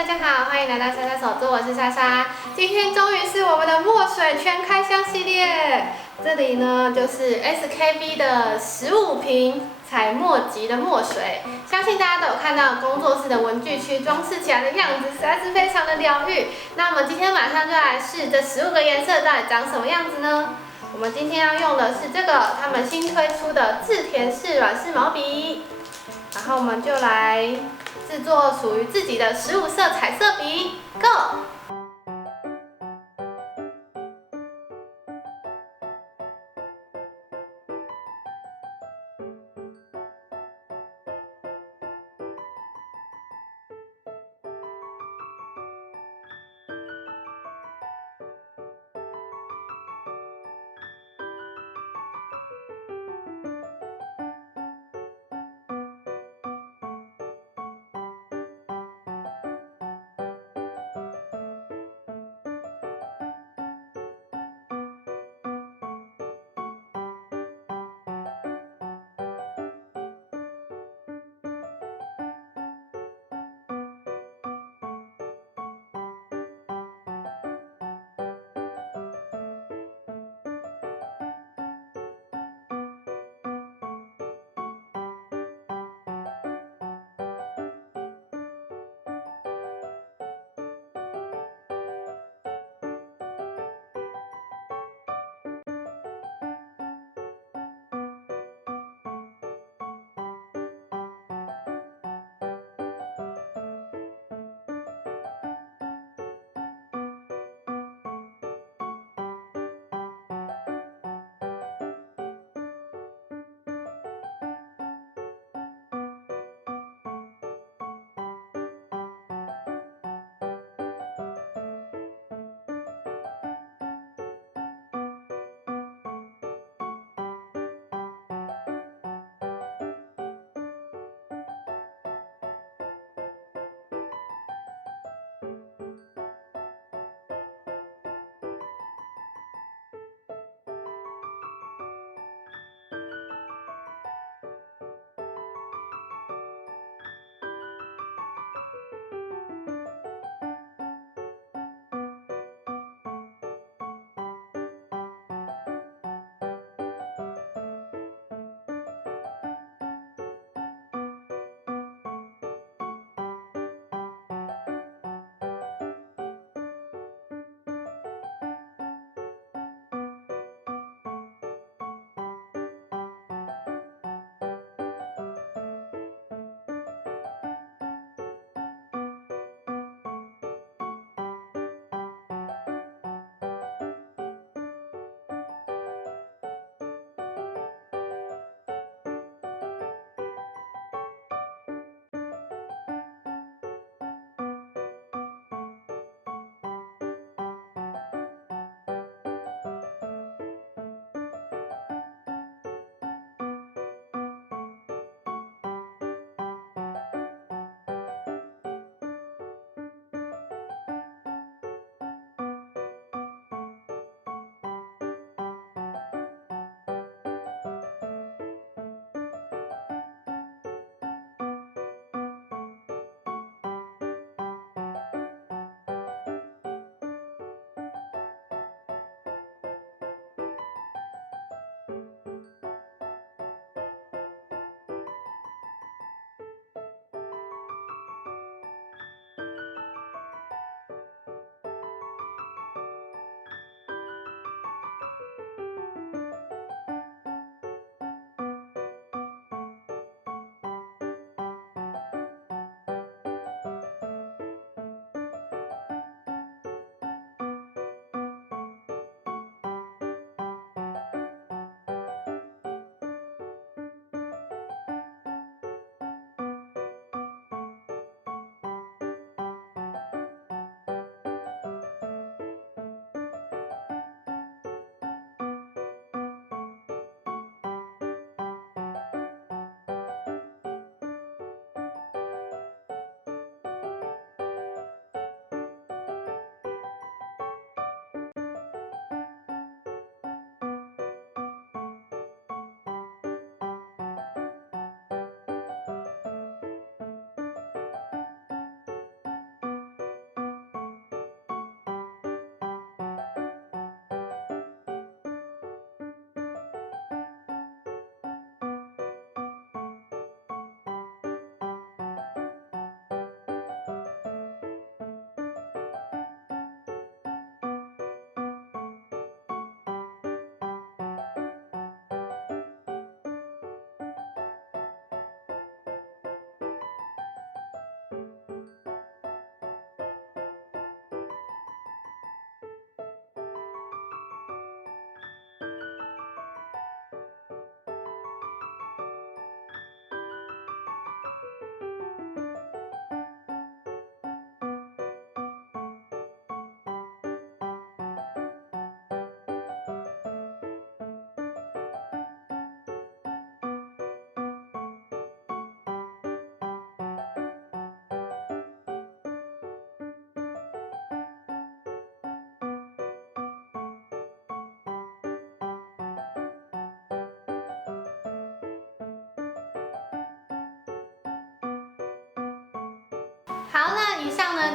大家好，欢迎来到莎莎手作，我是莎莎。今天终于是我们的墨水全开箱系列，这里呢就是 SKB 的15瓶彩墨级的墨水，相信大家都有看到工作室的文具区装饰起来的样子，实在是非常的疗愈。那我们今天马上就来试这15个颜色到底长什么样子呢？我们今天要用的是这个他们新推出的自填式软式毛笔，然后我们就来制作属于自己的15色彩色笔 ，Go！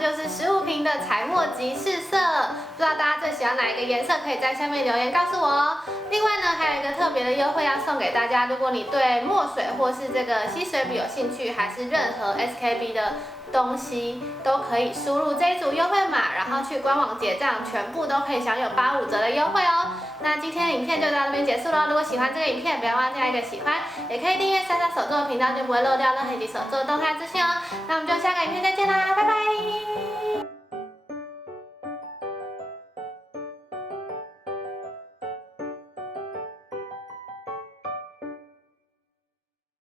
就是15瓶的彩墨集试色，不知道大家最喜欢哪一个颜色，可以在下面留言告诉我哦。另外呢，还有一个特别的优惠要送给大家，如果你对墨水或是这个吸水笔有兴趣，还是任何 SKB 的东西都可以输入这一组优惠码，然后去官网结账，全部都可以享有85折的优惠哦。那今天的影片就到这边结束了。如果喜欢这个影片，不要忘记按一个喜欢，也可以订阅莎莎手作的频道，就不会漏掉任何一集手作动态资讯哦。那我们就下个影片再见啦，拜拜。